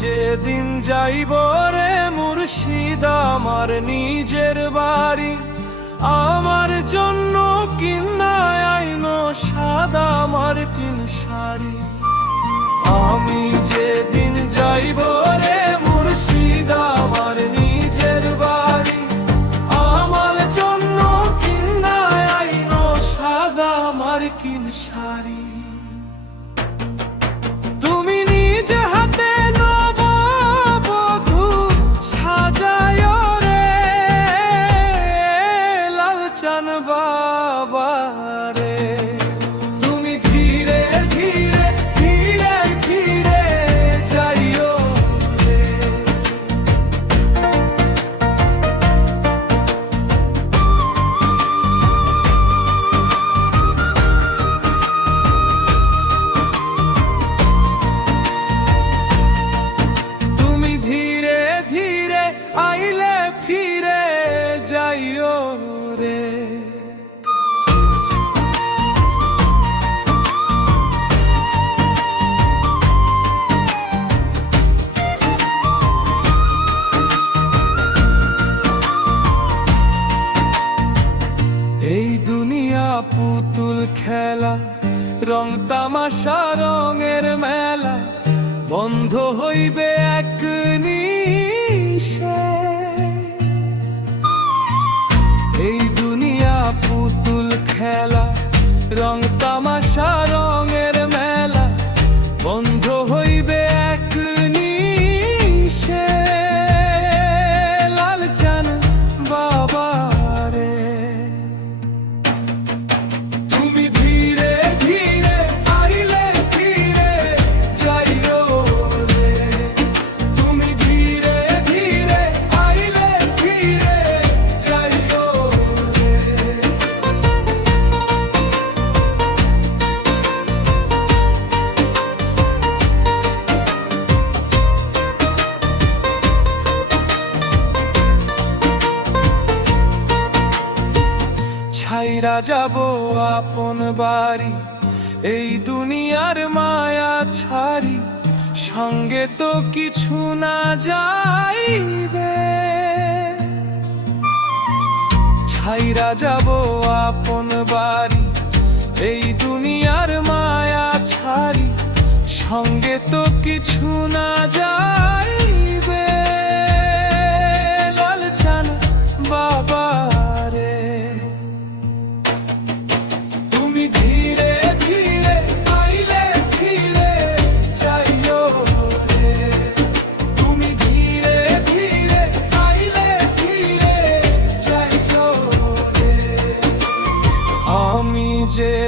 যেদিন যাইব রে মুর্শিদ আমার নিজের বাড়ি, আমার জন্য কিনা আইনো সাদা আমার কিন শাড়ি আমি যেদিন যাইব রে মুর্শিদ আমার নিজের বাড়ি, আমার জন্য কিনা আইনো সাদা আমার কিন শাড়ি রং তামাশা, রঙের মেলা বন্ধ হইবে এক নিশে। এই দুনিয়া পুতুল খেলা, রং তামাশা, রঙের মেলা বন্ধ হইবে ছাইরা যাব আপন বাড়ি। এই দুনিয়ার মায়া ছাড়ি, সঙ্গে তো কিছু না যাইবে। ছাইরা যাব আপন বাড়ি, এই দুনিয়ার মায়া ছাড়ি, সঙ্গে তো কিছু না যাইবে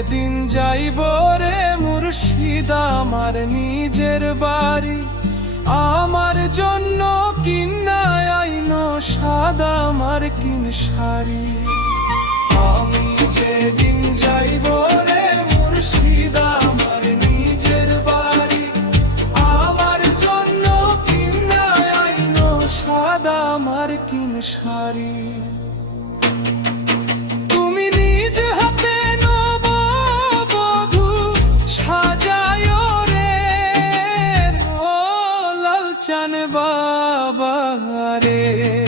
যেদিন যাইব রে মুর্শিদ আমার নিজের বাড়ি। আমার জন্য কিনা আইন সাদা আমার কিন শাড়ি আমি যেদিন যাইব রে মুর্শিদ লালচান বাবা রে।